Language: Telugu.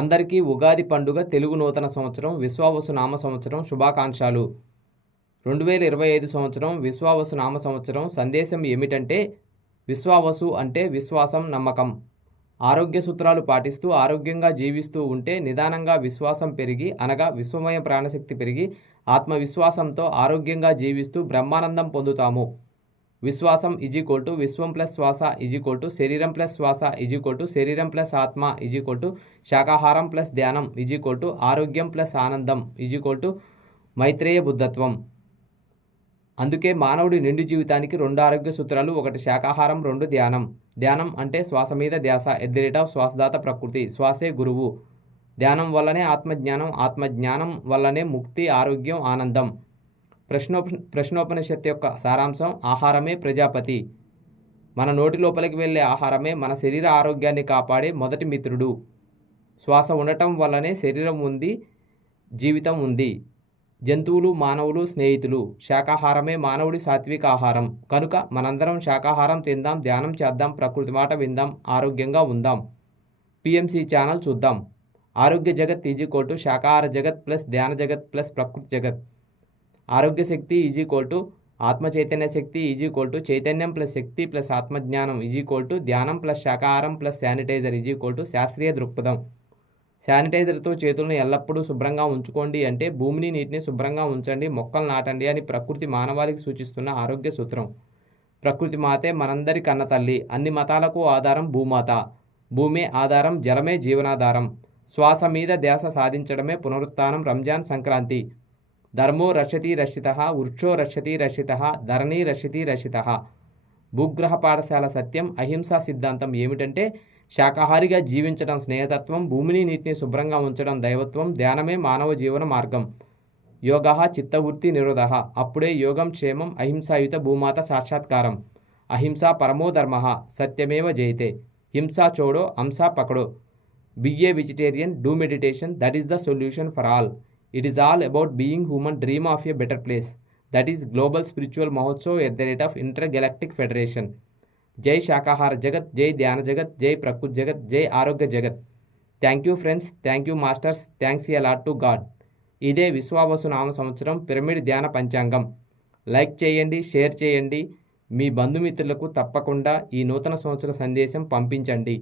అందరికీ ఉగాది పండుగ తెలుగు నూతన సంవత్సరం విశ్వావసు నామ సంవత్సరం శుభాకాంక్షలు. 2025 సంవత్సరం విశ్వావసు నామ సంవత్సరం సందేశం ఏమిటంటే, విశ్వావసు అంటే విశ్వాసం, నమ్మకం. ఆరోగ్య సూత్రాలు పాటిస్తూ ఆరోగ్యంగా జీవిస్తూ ఉంటే నిదానంగా విశ్వాసం పెరిగి, అనగా విశ్వమయ ప్రాణశక్తి పెరిగి ఆత్మవిశ్వాసంతో ఆరోగ్యంగా జీవిస్తూ బ్రహ్మానందం పొందుతాము. విశ్వాసం = విశ్వం ప్లస్ శ్వాస = శరీరం ప్లస్ శ్వాస = శరీరం ప్లస్ ఆత్మ శాకాహారం ప్లస్ ధ్యానం ఆరోగ్యం ప్లస్ ఆనందం మైత్రేయ బుద్ధత్వం. అందుకే మానవుడి నిండు జీవితానికి 2 ఆరోగ్య సూత్రాలు: 1 శాకాహారం, 2 ధ్యానం. ధ్యానం అంటే శ్వాస మీద ధ్యాస శ్వాసదాత ప్రకృతి, శ్వాసే గురువు. ధ్యానం వల్లనే ఆత్మజ్ఞానం, ఆత్మజ్ఞానం వల్లనే ముక్తి, ఆరోగ్యం, ఆనందం. ప్రశ్నోపనిషత్తు యొక్క సారాంశం: ఆహారమే ప్రజాపతి. మన నోటి లోపలికి వెళ్ళే ఆహారమే మన శరీర ఆరోగ్యాన్ని కాపాడే మొదటి మిత్రుడు. శ్వాస ఉండటం వల్లనే శరీరం ఉంది, జీవితం ఉంది. జంతువులు, మానవులు స్నేహితులు. శాకాహారమే మానవుడి సాత్విక ఆహారం. కనుక మనందరం శాకాహారం తిందాం, ధ్యానం చేద్దాం, ప్రకృతి మాట విందాం, ఆరోగ్యంగా ఉందాం. పిఎంసి ఛానల్ చూద్దాం. ఆరోగ్య జగత్ = శాకాహార జగత్ ప్లస్ ధ్యాన జగత్ ప్లస్ ప్రకృతి జగత్. ఆరోగ్య శక్తి ఆత్మ చైతన్య శక్తి చైతన్యం ప్లస్ శక్తి ప్లస్ ఆత్మజ్ఞానం ధ్యానం ప్లస్ శాకాహారం ప్లస్ శానిటైజర్ శాస్త్రీయ దృక్పథం. శానిటైజర్తో చేతులను ఎల్లప్పుడూ శుభ్రంగా ఉంచుకోండి అంటే భూమిని, నీటిని శుభ్రంగా ఉంచండి, మొక్కలు నాటండి అని ప్రకృతి మానవాళికి సూచిస్తున్న ఆరోగ్య సూత్రం. ప్రకృతి మాతే మనందరి కన్న తల్లి. అన్ని మతాలకు ఆధారం భూమాత. భూమే ఆధారం, జలమే జీవనాధారం. శ్వాస మీద ధ్యాస సాధించడమే పునరుత్థానం, రంజాన్, సంక్రాంతి. ధర్మో రక్షతి రక్షితః, వృక్షో రక్షతి రక్షితః, ధరణి రక్షతి రక్షితః. భూగ్రహ పాఠశాల సత్యం, అహింసా సిద్ధాంతం ఏమిటంటే, శాకాహారిగా జీవించడం స్నేహతత్వం, భూమిని, నీటిని శుభ్రంగా ఉంచడం దైవత్వం, ధ్యానమే మానవ జీవన మార్గం. యోగః చిత్తవృత్తి నిరోధః, అప్పుడే యోగం క్షేమం, అహింసాయుత భూమాత సాక్షాత్కారం. అహింసా పరమో ధర్మః, సత్యమేవ జయతే. హింసా చోడో, హంసా పకడో. Be a vegetarian, do meditation, that is the solution for all. It is all about being human, dream of a better place. That is Global Spiritual Mahotsav @ Intergalactic Federation. Jai Shakahara Jagat, Jai Dhyana Jagat, Jai Prakriti Jagat, Jai Arogya Jagat. Thank you friends, thank you masters, thanks a lot to God. ఇదే విశ్వావసు నామ సంవత్సరం పిరమిడ్ ధ్యాన పంచాంగం. లైక్ చేయండి, షేర్ చేయండి. మీ బంధుమిత్రులకు తప్పకుండా ఈ నూతన సంవత్సర సందేశం పంపించండి.